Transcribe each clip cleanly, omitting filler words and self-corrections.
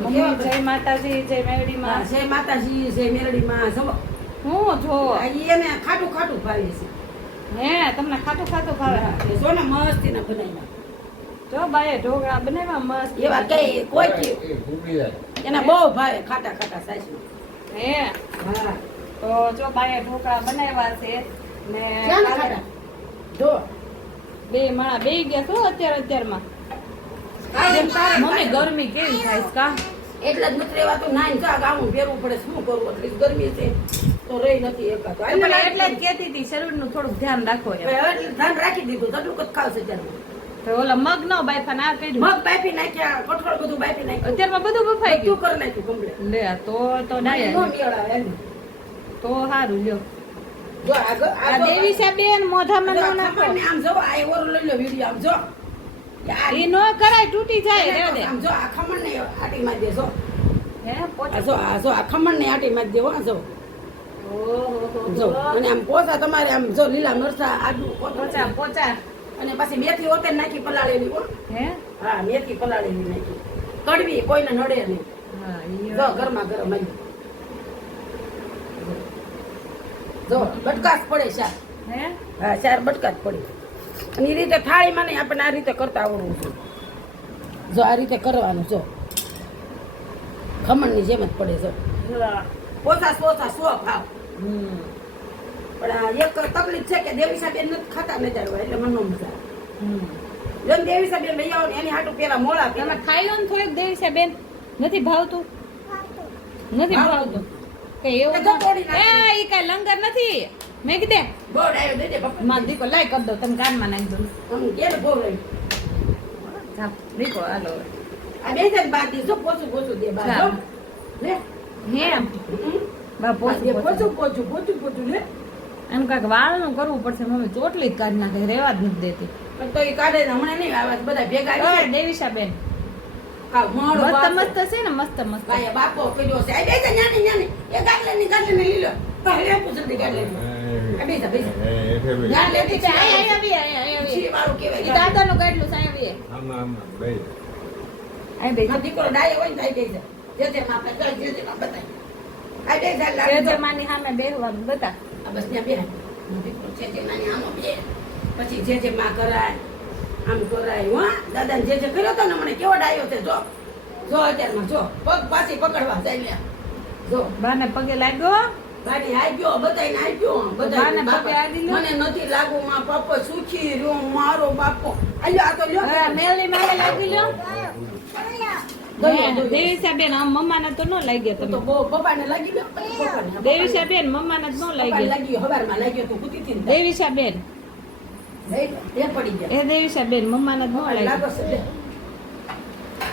Mummy જય માતાજી, જય મેરડીમાં. જય માતાજી, જય મેરડીમાં. જો હું જો એને ખાટું ખાટું ભાવે છે. હે તમને ખાટું ખાટું ભાવે? જો ને મસ્તી ના બનાવ્યા. જો બાએ ઢોકળા બનાવ્યા મસ્ત. એવા કઈ કોઈ એને બહુ ભાવે ખાટા ખાટા સાચું. હે હા તો જો બાએ ઢોકળા બનાવ્યા છે ને ખાટા જો બે માણા બે ગયા તો અત્યારમાં મમ્મી ગરમી કેવી થાય છે કા? એટલે જ નથી રહેવાતું. નાઈ જા ગાવું પહેરવું પડે. શું કરવું? એટલી ગરમી છે તો રહી નથી એકાતો. એટલે જ કહેતી હતી શરીરનું થોડુંક ધ્યાન રાખો એમ. એટલે ધ્યાન રાખી દીધું. કેટલું કદ ખાવશે ત્યારે તો ઓલા મગ નો બાફા ના કઈ મગ બાફી નાખ્યા, કઠોળ બધું બાફી નાખ્યું. અત્યારમાં બધું બફાઈ ગયું. કરી નાખ્યું કમ્પ્લીટ. લે તો ડાયર નો મેળ આવે એમ. તો સારું લ્યો. જો આગળ આ દેવી સાહેબ મોઢામાં નો નાખો. આમ જો આ ઓર લઈ લો વિડિયો આમ જો. ઈ નો કરાય તૂટી જાય રે દે. આમ જો આ ખમણ ને આટી માં દેજો. હે પોચા જો આ ખમણ ને આટી માં દેવો જો. ઓહો જો અને આમ પોચા તમારે આમ જો લીલા મરચા આદુ પોચા અને પછી મેથી ઓતે નાખી પલાળેલી હો. હે હા મેથી પલાળેલી નાખી. કડવી કોઈને નડે નહીં. હા જો ગરમા ગરમ આવી. જો બટકાસ પડે શાર. હે હા શાર બટકાસ પડે. અને એ રીતે થાળીમાં નહીં આપણે આ રીતે કરતા આવડવું છે. જો આ રીતે કરવાનું જો ખમણની જેમ જ પડે જો. પોચા સો ભાવ. પણ આ એક તકલીફ છે કે દેવી સાહેબ નથી ખાતા નથી આવ્યા એટલે મને મજા આવે. જેમ દેવી સાહેબ લઈ આવો ને એની હાટું પેલા મોળા તમે ખાઈ લો ને થોડીક દેવી સાહેબ બેન. નથી ભાવતું? નથી ભાવતું કે એવું તો તોડી નાખ. એ ઈ કઈ લંગર નથી. મેં કીધે બોર્ડ આવ્યો દે દે પપ્પા. માં દીકો લાઈ કર દો તમે કાનમાં નાખી દો. તમે કેને બોર્ડ આવ્યો. જાવ દીકો હાલો. આ બે જણ બાકી જો પોચું દે બા જો. લે હે બા પોચું લે. એમ કાંઈક વાળનું કરવું પડશે મમ્મી. ચોટલી જ કાઢી નાખે રેવા જ નથી દેતી. પણ તો એ કાઢે ને હમણાં નહીં આવે બધા ભેગા ઓય આવી દેવીશા બેન કાવ મોડો મસ્ત મસ્ત છે ને મસ્ત મસ્ત. ભાઈ બાપો કીધો છે આ બે જણ ન્યાની એ ગાડલે ને લીલો તો લે પૂછડી ગાડલે આ બે જા ગાડલે થી છે અહીંયા છી વાળું કહેવાય ઈ દાદાનું ગાડલું છે અહીંયા બે આ દીકરો ડાયો હોય ને થાય બે જા જે માં આપણે જે માં બતાય આ બે જા લાગે જે માની સામે બેહવાનું બતા. આ બસ ત્યાં બેહાય દીકરો જે નાની આમો બે પછી જે માં કરાય આમ કરાય હો દાદાને જે કર્યો તો ને મને કેવો ડાયો છે જો અત્યારમાં જો પગ પાછી પકડવા જાય લે જો બાને પગે લાગ્યો. ગાડી આઈ ગયો બધાને આઈ ગયો બાને પગે આવી લ્યો. મને નથી લાગુ માં પાપો સુખી રહ્યો મારો બાપો આલ્યો આ તો લ્યો મેલી માને લાગી લ્યો. દેવીશા બેન આમ મમ્માને તો ન લાગ્યો તો તમે. બહુ પપ્પાને લાગી ગયો પપ્પાને દેવીશા બેન મમ્માને જ ન લાગ્યો. લાગ્યો હવારમાં લાગ્યો તો કૂતી હતી ને દેવીશા બેન એ પડી ગયા એ દેવીશા બેન મમ્માને જ ન લાગ્યો. લાગો છે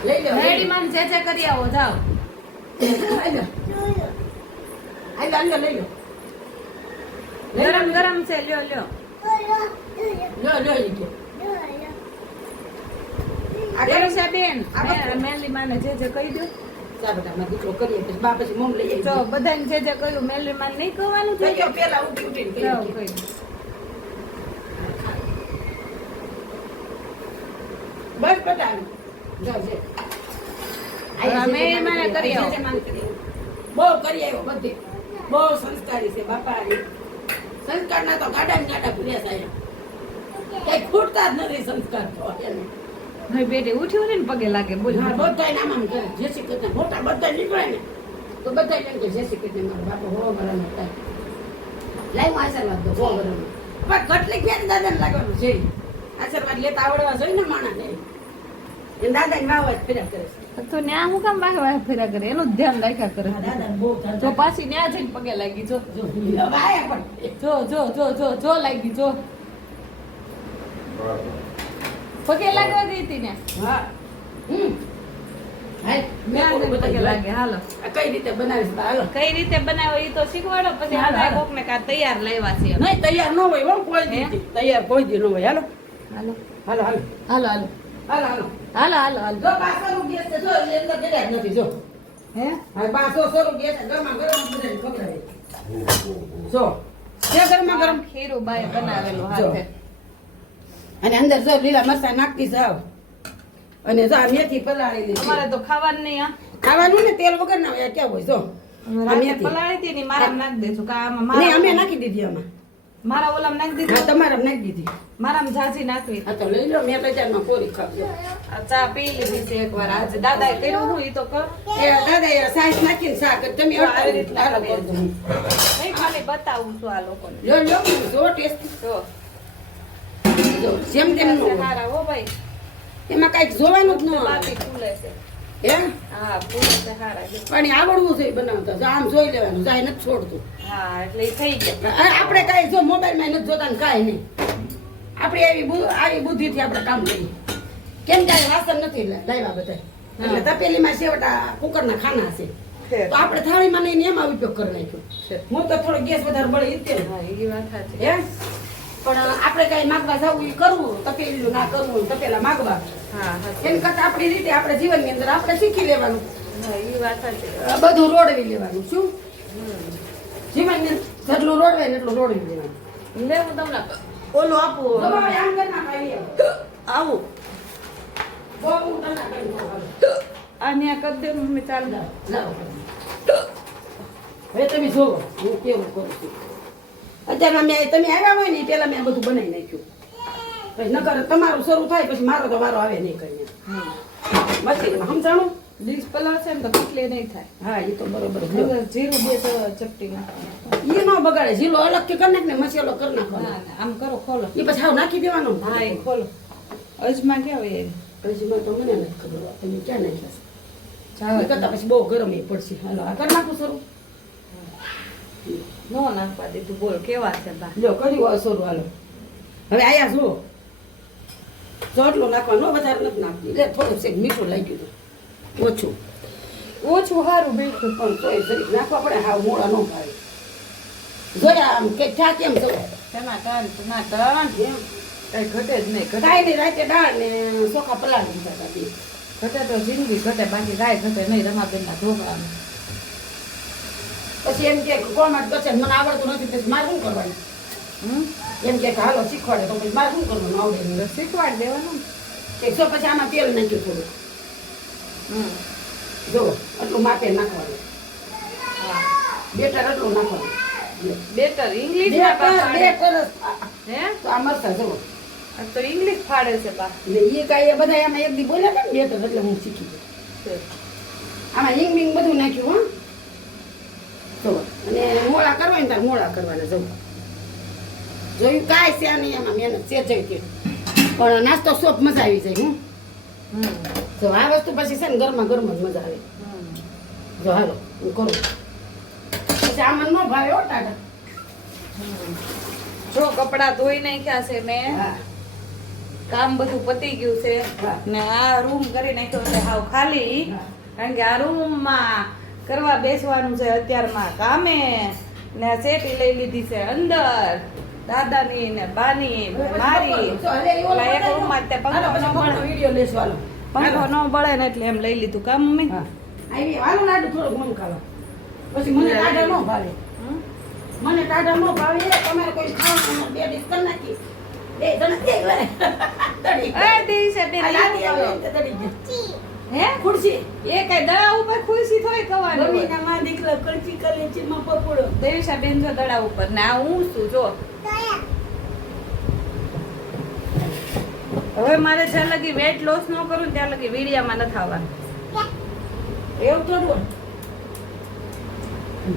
લઈ લ્યો રેડી માં જે કરી આવો જાઓ. આલ્યો લઈ લો ગરમ ગરમ છે લ્યો લ્યો. લ્યો ઈ કે આ દેવીશા બેન મેલી માને જે કહી દો. ચાલો માં દીકરો કરીએ પછી બા પછી મમ લઈ જો બધાને જે કહ્યું મેલી માને નહીં કહેવાનું છે. ગયો પેલા ઉઠીને જાઓ કહી કહી દો. બસ બતાવી જાઓ જે અમે મને કરી આવો. બહુ કરી આવ્યો બધે બહુ સંસ્કારી છે બાપા સંસ્કારના તો ગાડા ને ગાડા ભૂલ્યા સાહેબ કઈ ખૂટતા જ નથી સંસ્કાર તો એને ભાઈ બેટે ઉઠ્યું ને પગે લાગે બોલ. હા બધા નામ આમ કરે જય શ્રી કૃષ્ણ મોટા બધા નીકળે ને તો બધા એમ કે જય શ્રી કૃષ્ણ મારો બાપો હો ગરમ હતા લાઈવ આશીર્વાદ દો હો ગરમ પણ કેટલી ક્યાં દાદાને લાગવાનું છે આશીર્વાદ લેતા આવડવા જોઈએ ને માણસને એ દાદાને વાવ જ ફેરા કરે છે તો ન્યા હું કામ વાહ ફેરા કરે એનું જ ધ્યાન રાખ્યા કરે. દાદાને બહુ તો પાછી ન્યા જઈને પગે લાગી જો જો હવે આયા પણ જો લાગી જો પગે લાગવા ગઈ હતી ને. હા હાય ન્યા જઈને પગે લાગે. હાલો આ કઈ રીતે બનાવીશ હાલો કઈ રીતે બનાવો એ તો શીખવાડો. પછી હાલો, આપણે હાલો. કોક ને કા તૈયાર લાવ્યા છે. નહીં તૈયાર ન હોય હો કોઈ હે? દી તૈયાર કોઈ દી ન હોય હાલો હાલો હાલો હાલો હાલો હાલો હાલો હાલો હાલો હાલો હાલો. જો 500 નું ગેસ છે જો એ અંદર કર્યા જ નથી જો હે હા 500 નું ગેસ ગરમા ગરમ બધાને પકડાય જો તે ગરમા ગરમ ખીરું બાય બનાવેલું જો. હાથે. અને અંદર જો લીલા મરચા નાખતી જાવ અને જો આ મેથી પલાળેલી છે. અમારે તો ખાવાનું નહીં આ ખાવાનું ને તેલ વગર ના કેવું હોય જો આ રાતે મેથી પલાળી હતી ને મારા નાખી દેજો કા આમાં નહીં અમે મારા નાખી દીધી આમાં મારા ઓલામાં નાખી હા દીધું તમારે નાખી દીધી મારામાં ઝાઝી નાખવી હા તો લઈ લો મેં બજારમાં કોરી ખાવજો આ ચા પી લીધી છે એકવાર આજે દાદાએ કર્યું હું ઈ તો કર એ દાદા એ સાઈઝ નાખીને શાક તમે તો આવી રીતના હાલો કરીએ. કરજો. નહીં ખાલી બતાવું છું આ લોકોને લ્યો લ્યો જો ટેસ્ટ જો જો જેમ તેમ ન હોય. હારા હો ભાઈ એમાં કાંઈક જોવાનું જ ન આવે બાકી ફૂલે છે હે હા ફૂલે છે હારા જો. પણ એ આવડવું જોઈએ બનાવતા જો આમ જોઈ લેવાનું જાય નથી છોડતું હા એટલે ઈ થઈ ગયા આ આપણે કાંઈ જો મોબાઈલમાં નથી જોતા ને કાંઈ નહીં આપણે આવી બુદ્ધિથી આપણે કામ કરીએ કેમ કે આ વાસણ નથી લાવ્યા બધા એટલે તપેલીમાં છેવટા કુકરના ખાના છે તો આપણે થાળીમાં નહીં ને એમાં ઉપયોગ કરી નાખ્યો હું તો થોડો ગેસ વધારે બળે ઈ જ તે ને. હા ઈ વાત સાચી હે પણ આપણે કઈ માગવા જવું ઈ કરવું તપેલીનું ના કરવું તપેલા માગવા હા હા એમ કરતા આપણી રીતે આપણે જીવનની અંદર આપણે શીખી લેવાનું હા ઈ વાત સાચી બધું રોડવી લેવાનું શું જીવનની જેટલું રોડવે ને એટલું રોડવી લેવાનું લે હું તમને ઓલું આપું આમ કરના ખાઈ આવું બહુ ઊંડા ના કરી આ ન્યા કરી દે મમ્મી ચાલ લાવો હવે તમે જોવો હું કેવું કરું છું અત્યારમાં મેં તમે આવ્યા હોય ને પેલા મેં બધું બનાવી નાખ્યું પછી નકર તમારું શરૂ થાય પછી મારો તો વારો આવે નહીં કઈ મશીનમાં સમજાણું ડીશ પલાળશે ને તો કેટલી નહીં થાય હા એ તો બરોબર છે. જીરું બે ચપટી નાખવાનું. ઈ ન બગાડે જીલો અલગથી કરી નાખ ને મસાલો કરી નાખવાનો ના ના આમ કરો ખોલો એ પછી હાવ નાખી દેવાનો હા એ ખોલો અજમા ક્યાં હોય એ પછી મને તો મને નથી ખબર તમે ક્યાં નાખ્યા જાવ છે એ કરતા પછી બહુ ગરમ એ પડશે હાલો આ કરી નાખું શરૂ નો નાખવા દીધું બોલ કેવા છે બા લ્યો કર્યું શરૂ હાલો હવે આયા જુઓ જો એટલું નાખવાનું વધારે નથી નાખતી એટલે થોડું શેક મીઠું લાગ્યું હતું ઓછું ઓછું સારું બેઠું પણ તોય જરીક નાખવા પડે હાવ મોડા ન ભાવે જોયા આમ કે થયા કેમ છો ટના એમ કઈ ઘટે જ નહીં ઘટે કાંઈ નહીં રાતે દાળ ને ચોખા પલાળી દીધા હતા બે. ઘટે તો જિંદગી ઘટે બાકી કાંઈ ઘટે નહીં રમાબેનના ઢોકળાનું પછી એમ કે કોમેન્ટ કરશે મને આવડતું નથી પછી મારે શું કરવાનું એમ કે હાલો શીખવાડે તો પછી મારે શું કરવાનું આવડે નહીં શીખવાડ દેવાનું કે જો પછી આમાં તેલ નાખ્યું થોડું જો આટલું માપે નાખવાનું હા બેટર આટલું નાખવાનું બેટર ઇંગ્લિશ બેટર હે તો આ મરતા જુઓ આ તો ઇંગ્લિશ ફાડે છે બા એટલે એ કાંઈ એ બધા આમાં એક દી બોલ્યા હતા ને બેટર એટલે હું શીખી ગઈ આમાં હિંગ બિંગ બધું નાખ્યું હા જો અને મોળા કરવા ને તાર મોળા કરવાના જવું જોયું કાંઈ છે નહીં એમાં મહેનત છે જઈ કે પણ નાસ્તો સોપ મજા આવી જાય હું જો આ વસ્તુ પછી છે ને ગરમા ગરમ જ મજા આવે જો હાલો હું કરું પછી આમાં ન ભાવે હો ટાટા જો કપડા ધોઈ નાખ્યા છે મેં હા કામ બધું પતી ગયું છે હા. ને આ રૂમ કરી નાખ્યો છે હાવ ખાલી હા. કારણ કે આ રૂમમાં કરવા બેસવાનું છે અત્યારમાં કામે ને આ સેટી લઈ લીધી છે અંદર દાદાની ને બાની ને મારી ઓલા એક રૂમમાં તે પંખો ન બળે વિડીયો લેશું હાલો પંખો ન બળે ને એટલે એમ લઈ લીધું કામ મમ્મી હા આવી હાલો લાડુ થોડુંક મન ખાવા પછી મને ટાઢા ન ભાવે હમ? મને ટાઢા ન ભાવે તમારે કોઈ ખાવાનું બે ડીશ કરી નાખી બે જણા એક વાર તડી એ દિવસે બેન આ લાદી એવું આવે કરો. એટલે તડી ગયા હે ખુરશી એ કઈ દડા ઉપર ખુરશી થોડી થવાની હોય. ગમીના માં દીકરા કલચી કરે છે માં પપોડો દેવીશા બેન જો દડા ઉપર ને આ હું છું જો હવે મારે જ્યાં લગી વેટ લોસ ન કરું ને ત્યાં લગી વીડિયામાં નથી આવવાનું એવું થોડું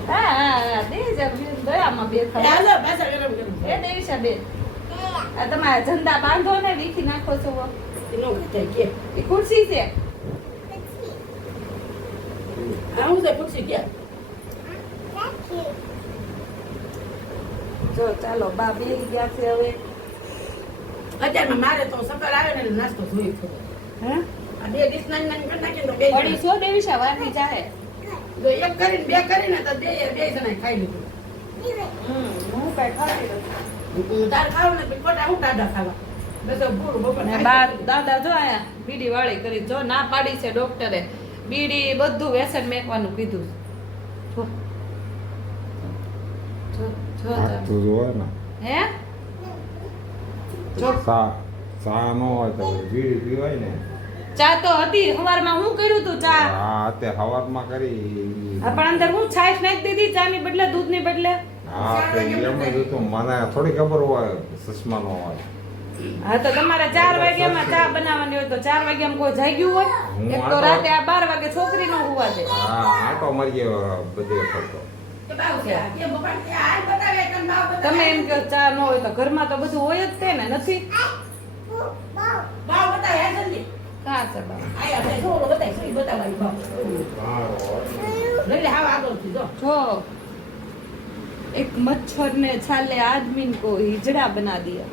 હા હા દેવીશા બેન દયામાં બે એ હાલો પાછા ગરમ ગરમ એ દેવીશા બેન આ તમારા ધંધા બાંધો ને વીખી નાખો છો એનો કઈ કે એ ખુરશી છે આ હું તો પૂછી ગયા જો ચાલો બા બેસી ગયા છે હવે અત્યારમાં મારે તો સકર આવે ને એટલે નાસ્તો જોઈ થોડો હે આ બે ડીશ નાની નાની કરી નાખીને તો બે પડી જણા. છો દેવીશા વારની ચાહે જો એક કરીને બે કરીને તો બે જણા ખાઈ લીધું હું કઈ ખાતી નથી દાળ ખાવ ને પછી ખોટા હું ટાઢા ખાવા બસ હવે પૂરું બપોર ને બા દાદા જો આયા બીડી વાળી કરી જો ના પાડી છે ડોક્ટરે બીડી બધું વ્યસન મેકવાનું કીધું જો જો જો આ તો જોવે ને હે જો સા ન હોય તો બીડી પીવાય ને ચા તો હતી સવારમાં હું કર્યું તું ચા હા તે હવારમાં કરી પણ અંદર હું છાશ નાખી દીધી ચા ની બદલે દૂધ ની બદલે હા તો એમ જ હતું મને થોડી ખબર હોય ચશ્માનો હોય હા તો તમારે 4 વાગ્યામાં ચા બનાવવાની હોય તો 4 વાગ્યામાં કોઈ જાગ્યું હોય હું એક તો આટો- રાતે આ 12 વાગે છોકરી નો હુવા દે હા આટો મારી બધે ફરતો કે બાવ છે કે બપા કે આ બતાવે કે બાવ બતાવે તમે એમ કે ચા ન હોય તો ઘરમાં તો બધું હોય જ તે ને નથી બાવ બતાવે હે જલ્દી કા છે બા આયા છે જો બતાય સહી બતાવવાની બાવ લઈ હાવ આગળ થી જો જો एक मच्छर ने छाले आदमी को हिजड़ा बना दिया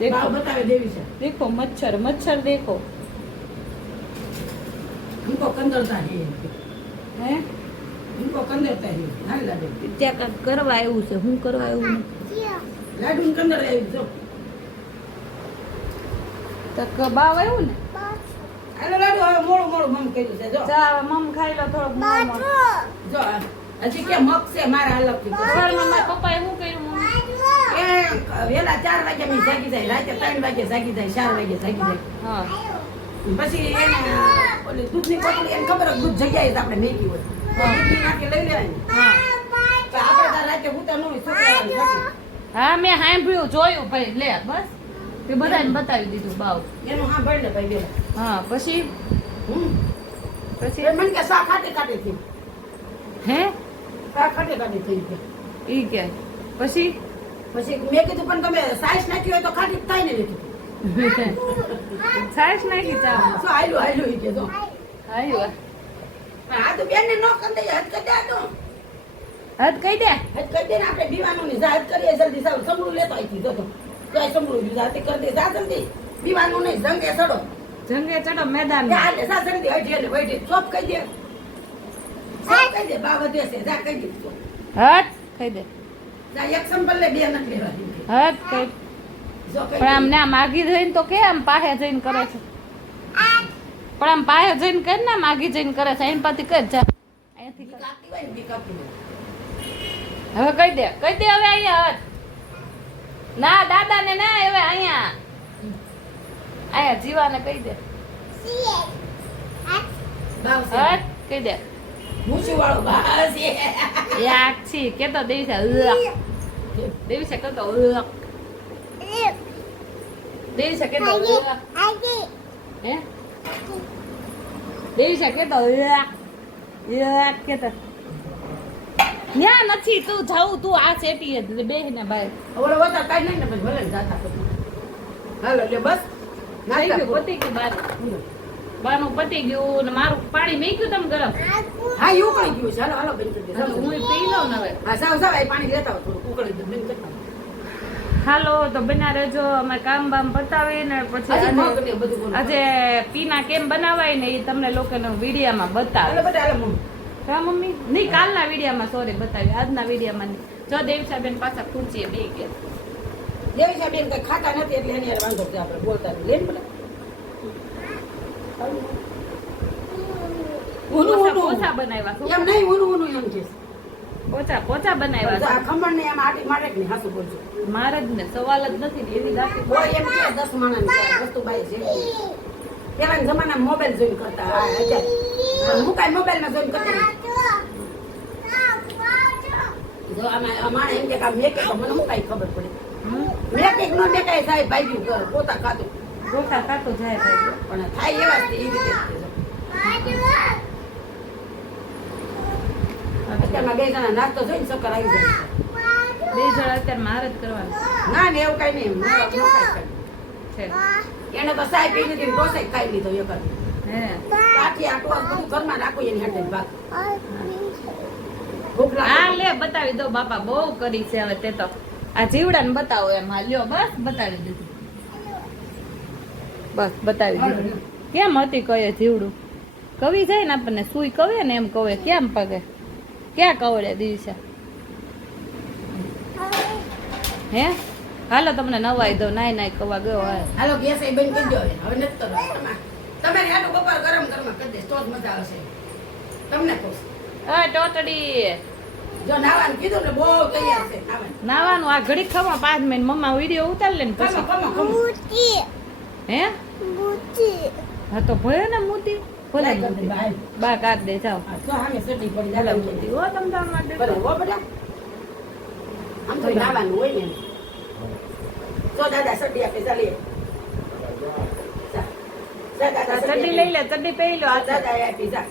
देखो બાવ બતાવે દેવી છે देखो मच्छर मच्छर देखो हमको कंदरता है હે हमको कंदरता है હાલ લાડુ ત્યાં કાંક કરવા આવ્યું છે હું કરવા આવ્યું લાડુ ને કંદર આવી જો તક બાવ આવ્યું ને હાલો લાડુ હવે મોળું મોળું મમ કર્યું છે જો ચા મમ ખાઈ લો થોડોક મોં જો હજી કે મગ છે મારા અલગથી સવારમાં મારા પપ્પાએ શું કર્યું મમ્મી? એ વેલા 4 વાગે મેં જાગી જાય રાતે 3 વાગે જાગી જાય 4 વાગે જાગી જાય હા પછી એને ઓલી દૂધની કોથળી એને ખબર જ દૂધ જગ્યાએ જ આપણે મેકી હોય તો દૂધની નાખી લઈ લેવાની હા તો આપણે તાર રાતે ભૂતા ન હોય છોકરાઓને થતું. હા મેં સાંભળ્યું જોયું ભાઈ લે બસ તે બધાને બતાવી દીધું બાવ એનું હા ભરી લે ભાઈ બેન હા પછી પછી એ મને કે સા ખાટી ખાટી થઈ હે સા ખાટી ખાટી થઈ ગઈ ઈ કે પછી પછી મેં કીધું પણ તમે સાઈઝ નાખી હોય તો ખાટી જ થાય ને લીધું છાશ નાખી ચા શું હાલ્યું હાલ્યું ઈ કે જો આવ્યું પણ આ તો બેન ને નો કરી દઈએ હદ કરી દે તો હદ કહી દે હદ કરી દે ને આપણે દીવાનું ની હદ કરીએ જલ્દી સાવ સમડું લેતો આવી જો તો તો આ સમડું દીધું હાથે કરી દે જા જલ્દી દીવાનું નહીં જંગે સડો જંગે ચડો મેદાન હાલે જા જલ્દી હજી એટલે વૈઠી ચોપ કહી દે ચોપ કહી દે બા વધે છે જા કહી દે હટ કહી દે જા એક સંપલ લે બે નથી લેવાની હટ કહી જો કહી પણ આમ ના માગી જઈને તો કે આમ પાહે જઈને કરે છે પણ આમ પાહે જઈને કર ને માગી જઈને કરે છે એમ પાછી કર જા અહીંયાથી કર. કાપી હોય ને બી કાપી હોય હવે કહી દે હવે અહીંયા હટ ના દાદા ને ના હવે અહીંયા જીવાને કહી દે ભાવ છે હટ કહી દે મૂછું વાળો ભાવ છે યાક છી કેતો દેવી છે દેવી છે કેતો દેવી છે કેતો હે દેવી છે કેતો કેતો ન્યા નથી તું જાઉં તું આ સેટી જ બેહ ને ભાઈ ઓલો વતા કાઢ નહીં ને પછી ભલે ને જાતા પછી હાલો એટલે બસ થઈ ગયું પતી ગયું બાનું પતી ગયું ને મારું પાણી મેક્યું તમે ગરમ હા એવું કઈ ગયું છે હાલો હાલો બેન કરી દે હવે હું પી લઉં ને હવે હા સાવ સાવ આ પાણી લેતા હોય થોડું ઉકળી દે બેન કરતા હાલો તો બના રહેજો અમે કામ બામ પતાવી ને પછી હજી મગ આજે- ને બધું બોલો આજે પીના કેમ બનાવાય ને એ તમને લોકોને વિડીયામાં બતાવે હાલો બધા હાલો મમ્મી હા મમ્મી નહીં કાલના વિડીયામાં સોરી બતાવી આજના વિડીયામાં નહીં જો દેવસાબેન પાછા ખુરશીએ બે ગયા દેવી સાહેબ બેન કઈ ખાતા નથી એટલે એની હારે વાંધો છે આપણે બોલતા નથી. લેન બધા ઊનું પોચા ઊનું પોચા બનાવ્યા એમ નહીં ઊનું ઊનું એમ છે પોચા બનાવ્યા આ ખમણ ને એમ આટી મારે કે નહીં હાસુ બોલજો મારે જ ને સવાલ જ નથી ને એવી દાખી કોઈ એમ કે 10 માણસની વસ્તુ બાઈ છે પેલા જમાના મોબાઈલ જોઈન કરતા હા અત્યારે પણ હું કાંઈ મોબાઈલમાં જોઈન કરતી નથી. જો અમારે એમ કે કામ મેં કે તો મને હું કાંઈ ખબર પડે મેં કંઈક નો મેં કાંઈ સાહેબ ભાઈ ગયું પોતા ખાધું ગોટા કાતો જાય ભાઈ પણ થાય એવા જ તે એ રીતે જ છે. અત્યારમાં બે જણા નાસ્તો જોઈને ચક્કર આવી જાય બે જણ અત્યારે મારે જ કરવાનું ના ને એવું કાંઈ નહીં નો કાંઈ છે એને તો સાહેબ પી લીધી ઢોસે ખાઈ લીધો એક જ હે કાઠી આટલું બધું ઘરમાં રાખો એની હાથે ભાગ ભૂખ હા લાગે લે બતાવી દો બાપા બહુ કરી છે હવે તે તો આ જીવડાને બતાવો એમ હા લ્યો બસ બતાવી દીધું બસ બતાવી દીધું કેમ હતી કયે જીવડું કવિ જાય ને આપણને સુઈ કવે ને એમ કવે કેમ પગે ક્યાં કવડે દિવસે હે હાલો તમને નવાઈ દો નાઈ નાઈ કવા ગયો હા હાલો ગેસ એ બંધ કરી દો હવે નથી તો તમારે આટલું બપોર ગરમ ગરમ કરી દઈશ તો જ મજા આવશે તમને કહું હા ટોટડી જો નાવાનું કીધું ને બહુ તૈયાર છે નાવાનું નાવાનું આ ઘડી ખમો 5 મિનિટ મમ્મા વિડીયો ઉતાર લે ને પછી કમો કમો કમો હે હા તો ભલે ને મોતી ભલે લાઈ કરી દે, મોતી. ભાઈ. બા કાઢ દે જાઓ આ તો સામે સટી પડી ભલે જાય મોતી હો તમ તાર માટે બરાબર હો બેટા આમ તો નાવાનું હોય ને તો દાદા સટી આપે ચાલીએ જા. જા દાદા ચડ્ડી લઈ લે ચડ્ડી પહેરી લો આ હાથે દાદા આપી જા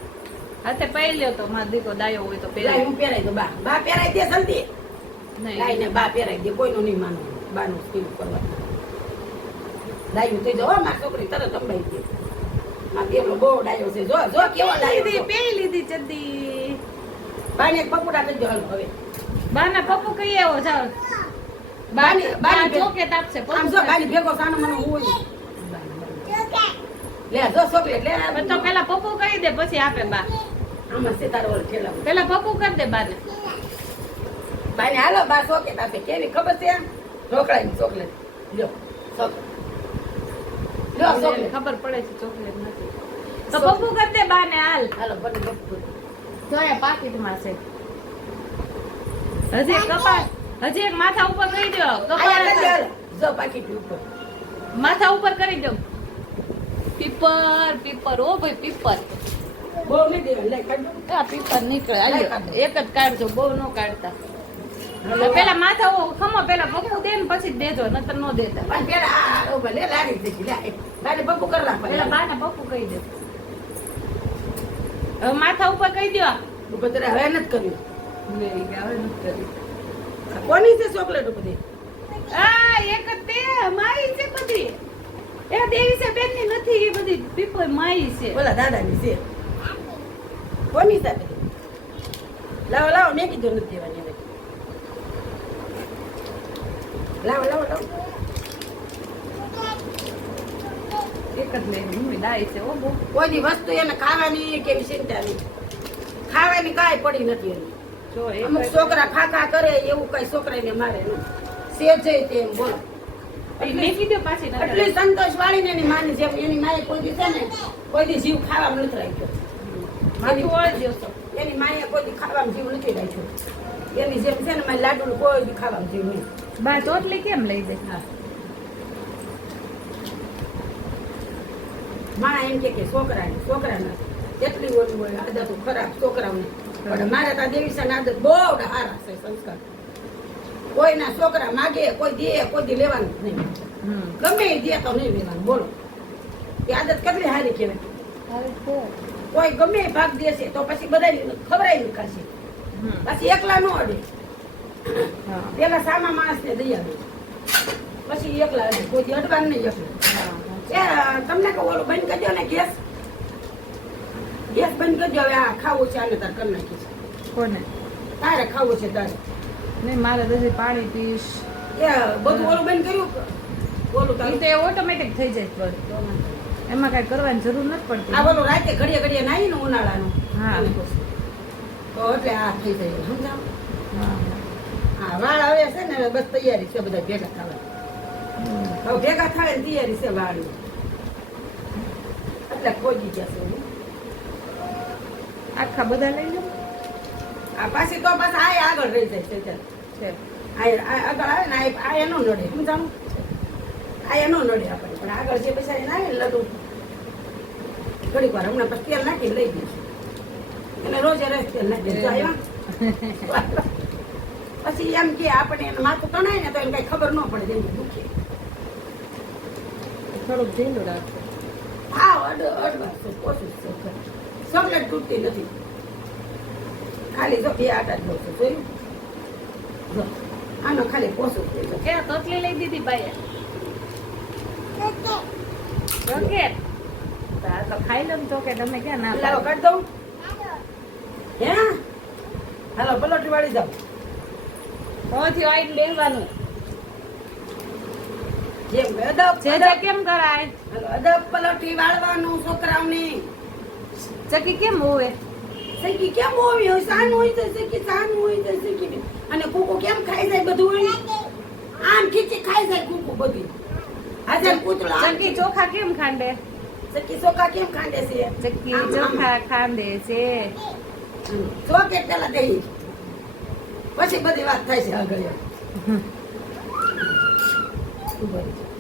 હાથે પહેરી લ્યો તો મારો દીકરો દાયો હોય તો લાઈ પહેરી હું પહેરાઈ દઉં બા બા પહેરાઈ દે જલ્દી નહીં લાઈને બા પહેરાઈ દે કોઈનું નહીં માનવું બાનું સ્કીમ કરવાનું લાયું તો જો મારી છોકરી તરત અંબાઈ ગઈ મારો દેવલો બહુ ડાયો છે જો જો કેવો ડાયો લીધી છે. પહેરી લીધી ચડ્ડી બાને એક પપુડા કરી દો હાલો હવે બાના પપ્પુ કઈ આવો જાઓ બાની- બાની ભે- ચોકેટ આપશે પપ્પુ આમ જો બાની ભેગો સાનો મને હોય લે જો ચોકલેટ લે પણ તો પેલા પપ્પુ કહી દે પછી આપે બા આમાં સિતારો ઓલ ઠેલા પેલા પપ્પુ કરી દે બાને બાને હાલો બા ચોકલેટ આપે કેવી ખબર છે ઢોકળાની ચોકલેટ લ્યો ચોકલેટ લ્યો ચોકલેટ ખબર પડે છે ચોકલેટ નથી તો પપ્પુ કરી દે બાને હાલ હાલો બને બપુ જો એ પાકીટમાં છે હજી એક કપાળ હજી એક માથા ઉપર કરી દો આયા કપાળ કરી હાલો જો પાકીટ ઉપર માથા ઉપર કરી દો પીપર પીપર ઓ ભાઈ પીપર બહુ નહીં દેવા લે કાઢો આ પીપર નીકળે લઈ હાલ્યો. કાઢો. એક જ કાઢજો બહુ ન કાઢતા એટલે પેલા માથા ખમો પેલા પપ્પુ દે ને પછી જ દેજો નતર નો દેતા પણ પેલા આ ઉભા લે લારી દેખી લે બાને બપુ કરવા પેલા પડે બાને પપ્પુ કહી દે હવે માથા ઉપર કહી દો ઉપર તને હવે નથી કર્યું મેરી ગાવે નથી કરી કોની છે ચોકલેટ બધી આ એક જ તે માઈ છે બધી એ દેવી છે બેન ની નથી એ બધી પીપર માઈ છે બોલા દાદાની છે કોની છે બધી લાવો લાવો મેં કીધું નથી દેવાની એને. લાવો લાવો લાવો એક જ લે મમ્મી ડાય છે ઓ બહુ કોઈ દી વસ્તુ એને ખાવાની કે એવી ચિંતા નહીં ખાવાની કાંઈ પડી નથી એની જો અમુક છોકરા ખાખા કરે એવું કઈ છોકરાને મારે નહીં સેજે તેમ બોલો મેં કીધું પાછી નથી એટલી સંતોષ વાળી ને એની માની જેમ એની માએ કોઈ દી છે ને કોઈ દી જીવ ખાવામાં નથી રાખ્યો માથું ઓળી દેવતો એની માએ કોઈ દી ખાવામાં જીવ નથી રાખ્યો એની જેમ છે ને મારી લાડુ કોઈ દી ખાવામાં જીવ નહીં બા ચોટલી કેમ લઈ દે હા માણા એમ કે છોકરાને એટલી ઓલું હોય આદતો ખરાબ છોકરાઓને પણ મારે તો દેવીસાની આદત બહુ સારા છે સંસ્કાર કોઈના છોકરા માગે કોઈ દે કોઈ દી લેવાનું જ નહીં ગમે એ દે તો નહીં લેવાનું બોલો એ આદત કેટલી સારી કહેવાય કોઈ ગમે એ ભાગ દેશે તો પછી બધા ખબરાઈ નીકળશે પછી એકલા ન અડે પેલા સામા માણસને દઈ આવે પછી એકલા અડે કોઈ દી અડવાનું નહીં એકલું તમને કહું ઓલું બંધ કરજો ને ગેસ બંધ કરજો હવે આ ખાવું છે આને તાર કરી નાખીશ કોને તારે ખાવું છે તારે નહીં મારે દસી પાણી પીશ એ બધું ઓલું બંધ કર્યું ઓલું એ તારું તો ઓટોમેટિક થઈ જાય બધું એમાં કઈ કરવાની જરૂર નથી આ પડતી ઓલું રાતે ઘડીએ નાઈ ને ઉનાળાનું હા. આને કહું છું. તો એટલે આ થઈ જાય સમજાવ હા. હા વાળ આવે છે ને હવે બસ તૈયારી છે બધા ભેગા થવાની હવે ભેગા થાય ને તૈયારી છે વાળની એટલે ખોજી જશે હું. આખા બધા લઈ લો આ પાછી તો પાછા આ આગળ રહી જાય છે ચાલ. છે આ આગળ આવે ને આ એનો નડે સમજાવું આ એનો નડે આપણે પણ આગળ જે પૈસા એને આવે ને લડું ઘડીક વાર હમણાં પછી તેલ નાખીને લઈ દઈશું એને રોજે રોજ તેલ નાખી દઈશું આવ્યા પછી એમ કે આપણે એને માથું તણાય ને તો એને કઈ ખબર ન પડે જેમ દુખે થોડુંક ઢીલું રાખો હા અડવા કોશિશ છે ચોકલેટ તૂટતી નથી ખાલી જો બે આટા જ લઉં છું જોયું જો આનો ખાલી પોસું થઈ જાય કે તોતલી લઈ દીધી બાઈએ ચોકેટ તાર તો ખાઈ લો ને ચોકેટ અમે ક્યાં ના લાવો પાડીએ? કાઢ દઉં હે હાલો પલોટી વાળી જાઓ હોથી આઈને બેસવાનું જેમ અદબ જે જે કેમ કરાય હાલો અદબ પલોટી વાળવાનું છોકરાઓની ચકી કેમ હોવે સૈકી કેમ હોવી હોય સાનું હોય તો સૈકી સાનું હોય તો સૈકી અને કુકુ કેમ ખાઈ જાય બધું હોય આમ ખીચી ખાઈ જાય કુકુ બધી હાજર કૂતરો ચકી ચોખા કેમ ખાંડે સૈકી ચોખા કેમ ખાંડે છે ચકી આમ, આમ. ચોખા ખાંડે છે ચોકેટ પેલા દઈ પછી બધી વાત થાય છે આગળ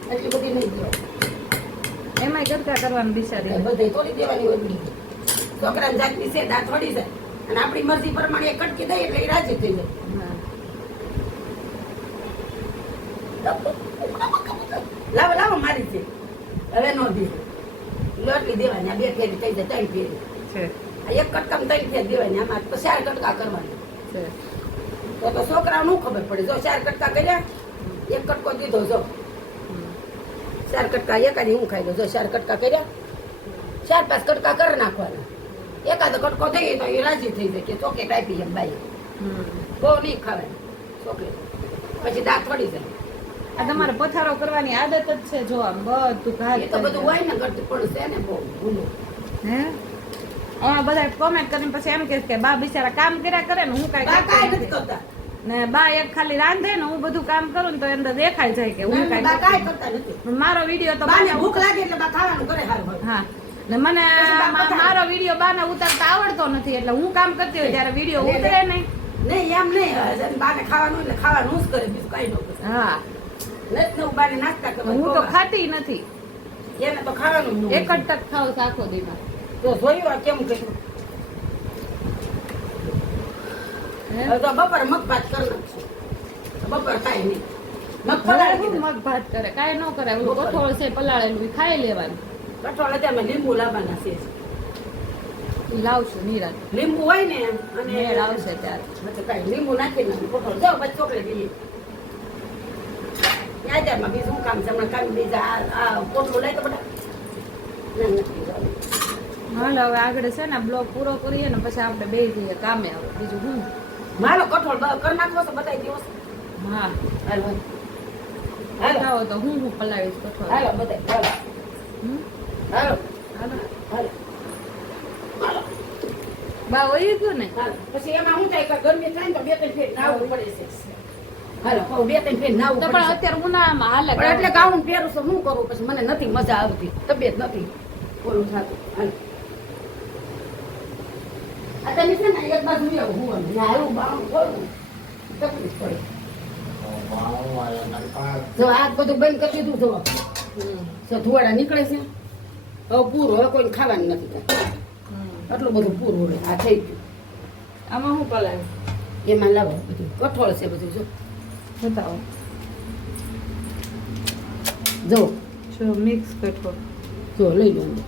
એટલી બધી નહીં દો એમાંય કટકા કરવાનું બિચારી બધે તોડી દેવાની હોય બધી. છોકરાની જાતની છે દાંત વળી જાય અને આપણી મરજી પ્રમાણે એ કટકી દઈએ એટલે એ રાજી થઈ જાય. લાવો લાવો મારી છે હવે નો દે લોટલી દેવાની આ 2 ફેરી થઈ જાય 3 ફેરી છે આ એક કટકામાં 3 ફેરી દેવાની આમાં તો 4 કટકા કરવાના છે તો છોકરાઓને શું ખબર પડે જો 4 કટકા કર્યા એક કટકો દીધો જો 4 કટકા એકાદી હું ખાઈ લઉં જો 4 કટકા કર્યા 4-5 કટકા કરી નાખવાના એકાદો કટકો દઈએ તો એ રાજી થઈ જાય કે ચોકલેટ આપી એમ બાઈ બહુ નહીં ખાવાય ચોકલેટ પછી દાંત વળી જાય. આ તમારે પથારો કરવાની આદત જ છે જો આમ બધું ઘાત એ તો બધું હોય ને ઘરથી પણ છે ને બહુ ભૂલું. હે હવે બધા કોમેન્ટ કરીને પછી એમ કહે કે બા બિચારા કામ કર્યા કરે ને હું બા કાંઈ કાંઈ કરતી નથી નથી. કરતા ને બા એક ખાલી રાંધે ને હું બધું કામ કરું ને તો અંદર દેખાય જાય કે હું બા કાંઈ કાંઈ કરતી કરતા નથી. નથી. મારો વિડીયો તો બાને બાને ભૂખ લાગે એટલે બા ખાવાનું કરે હારું હોય. હા ને મને બા પથારો. મારો વિડીયો બાને ઉતારતા આવડતો નથી એટલે હું કામ કરતી હોય ત્યારે વિડીયો ઉતરે નહીં. નહીં એમ નહીં બાને ખાવાનું એટલે ખાવાનું જ કરે બીજું કાંઈ ન કરે. હા નથી નવું બાને નાસ્તા હું તો કરવા ખાતી નથી એને તો ખાવાનું જ ન એક જ ટક ખાવ છું આખો દીમાં. તો જોયું આ કેમ કર્યું હે? હવે તો બપોર મગ ભાત કરી નાખશું બપોર કાંઈ નહીં મગ પલાળી દીધા. મગ ભાત કરે કાંઈ ન કરે ઓલું કઠોળ છે પલાળેલું ઈ ખાઈ લેવાનું. કઠોળ અત્યારે લીંબુ લાવવાના છે ઈ લાવશું નિરાંત લીંબુ હોય ને અને મેળ આવશે ત્યારે. એટલે કાંઈ લીંબુ નાખી નાખું કઠોળ જાઓ પછી ચોકલેટ લઈએ યાદમાં બીજું શું કામ છે હમણાં કામ બીજા આ પોટલું લઈ તો બધા ના, નથી જવાનું. હાલ હવે આગળ છે ને બ્લોગ પૂરો કરીએ ને પછી આપણે બે જઈએ કામે આવે બીજું હું. મારો કઠોળ કરી નાખવો તો બતાવી દેવો છે. હા હાલો હાલો ખાવો તો હું પલાવીશ કઠોળ. હાલો બતાવી હાલો હમ? હાલો હાલો. હાલો હાલો બા વહી ગયું ને હાલો પછી એમાં શું થાય કે ગરમી થાય ને તો 2-3 ફેર નાવું પડે છે હાલો કહું 2-3 ફેર નાવું તો પડે પણ છે. અત્યારે ઉનાળામાં હાલે પણ એટલે ગાઉન પહેરું છું શું કરું પછી મને નથી મજા આવતી તબિયત નથી ઓલું થતું હાલ આ તમે છે ને એક બાજુ એવું હું ના એવું બાણું ખોલવું તકલીફ પડે જો આ બધું બંધ કરી દીધું જો જો ધુવાડા નીકળે છે હવે પૂરું હવે કોઈને ખાવાનું નથી કાંઈ. આટલું બધું પૂરું હોય આ થઈ ગયું આમાં હું પલાવી એમાં લાવો બધું કઠોળ છે બધું જો બતાવો જો જો મિક્સ કઠોળ. જો લઈ લો અંદર.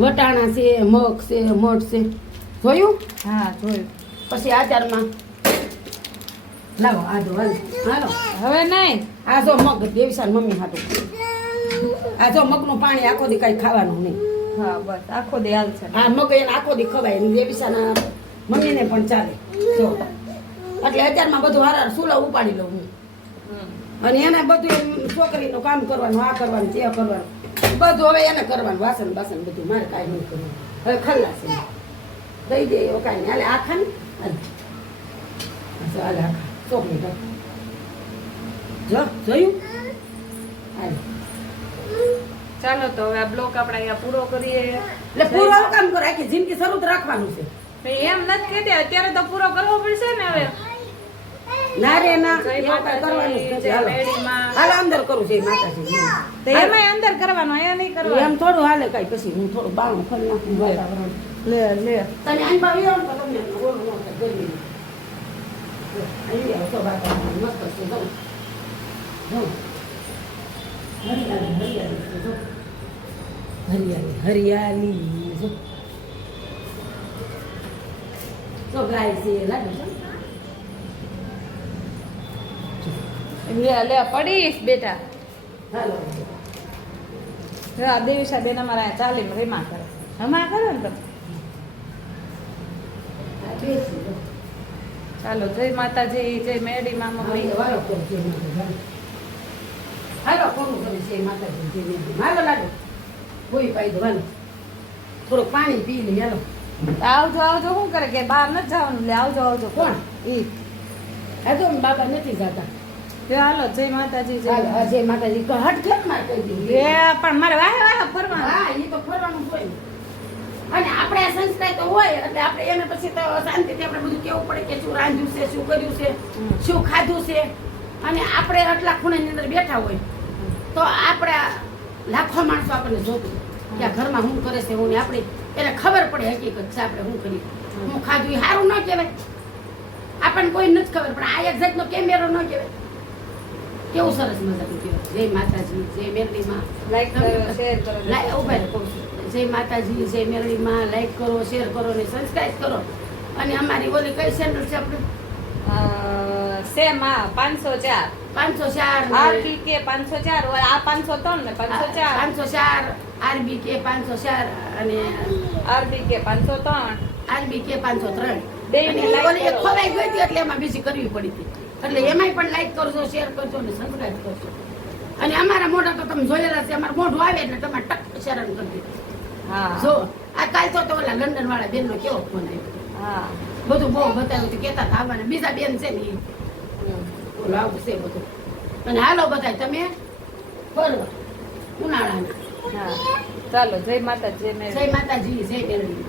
વટાણા છે મગ છે મઠ છે જોયું હા જોયું. પછી આચારમાં લાવો આ જો હાલો હવે નહીં આ જો મગ દેવીસાન મમ્મી હાટું આ જો મગનું પાણી આખો દી કાંઈ ખાવાનું નહીં હા બસ આખો દે હાલ છે. આ મગ એને આખો દી ખવાય દેવીસાના મમ્મીને પણ ચાલે જો એટલે અત્યારમાં બધું હારા સુલા ઉપાડી લઉં હું અને એને બધું એમ છોકરીનું કામ કરવાનું આ કરવાનું તે કરવાનું બધું હવે એને કરવાનું વાસણ બાસણ બધું મારે કાંઈ નહીં કરવાનું હવે ખલ્લાસ છે દઈ દે એવું કાંઈ નહીં હાલે આ ખા ને હાલે આ ખા ચોકલેટ જો જોયું હાલે ચાલો તો હવે આ બ્લોક આપણે અહીંયા પૂરો કરીએ. એટલે પૂરું આવું કામ કરો આખી જિંદગી શરૂ જ રાખવાનું છે એમ નથી કહેતી અત્યારે તો પૂરો કરવો પડશે ને હવે. ના રે ના જય એવું કાંઈ કરવાનું જ માતાજી, નથી. જય હાલો. મેડીમાં. હાલો અંદર કરું જય માતાજી તો એમાંય અંદર કરવાનું અહીંયા નહીં એમ કરવાનું. થોડું હાલે કાંઈ પછી હું થોડું બાણું ખોલી નાખું વાતાવરણ લે લે તમે આઈ બાવી આવો ને તો તમને ઓલું ન થાય ગરમી જો, અહીં આવો તો વાતાવરણ મસ્ત છે જો જો હરિયાળી હરિયાળી છે જો હરિયાળી હરિયાળી જો જો ગાય છે લાગે છે લે લે પડીશ બેટા. હાલો હા દેવીશા બેન અમારા અહીંયા ચાલીને રેમા કરે હમા કરે ને તમે. આ બેસી જો ચાલો જય માતાજી જય મેડી માં મમ્મી. હાલો કરું છે હાલો કરું તમે છે માતાજી હાલો લાડો કોઈ પાઈ દો હાલો થોડુંક પાણી પી લે હાલો આવજો આવજો શું કરે કે બહાર નથી જવાનું લે આવજો આવજો કોણ? ઈ આ તો બાબા નથી જતા લે હાલો જય માતાજી જય હાલો આ જય માતાજી તો હટ કેમ માર કહી દીધી એ પણ મારે વાહે વાહે ફરવાનું. હા એ તો ફરવાનું હોય ને. અને આપણે આ સંસ્કાર તો હોય એટલે આપણે એને પછી તો શાંતિથી આપણે બધું કેવું પડે કે શું રાંધ્યું છે શું કર્યું છે શું ખાધું છે અને આપણે આટલા ખૂણાની અંદર બેઠા હોય તો આપણે લાખો માણસો આપણને જોતું કે આ ઘરમાં શું કરે છે હું આપણે એને ખબર પડે હકીકત છે આપણે શું કરીએ હું ખાધું એ સારું ન કહેવાય આપણને કોઈ નથી ખબર પણ આ એક જાતનો કેમેરો ન કહેવાય કેવું સરસ મજાનું કહેવાય જય માતાજી જય મેરડીમાં લાઈક કરો શેર કરો ઉભા રહે કહું છું જય માતાજી જય મેરડીમાં લાઈક કરો શેર કરો ને સબસ્ક્રાઈબ કરો અને અમારી ઓલી કઈ ચેનલ છે આપણે સેમ આ 504 504 RBK 504 આ 503 ને 504 504 RBK 504 અને RBK 503 RBK 503 બેયને અને like ઓલી એક કરો. ખોવાઈ ગઈ હતી એટલે એમાં બીજી કરવી પડી હતી એટલે એમાંય પણ લાઈક કરજો શેર કરજો અને સબસ્ક્રાઇબ કરજો અને અમારા મોઢા તો તમે જોયેલા છે અમારું મોઢું આવે એટલે તમારે ટક શેર કરી દીધું હા જો આ કાલ તો ઓલા લંડન વાળા બેનનો કેવો ફોન આવ્યો હા બધું બહુ બતાવ્યું હતું કહેતા હતા આવવાના બીજા બેન છે ને બોલો આવું છે બધું અને હાલો બધા તમે ફરવા ઉનાળાના હા ચાલો જય માતા જય મેરડી. જય માતાજી જય મેરડી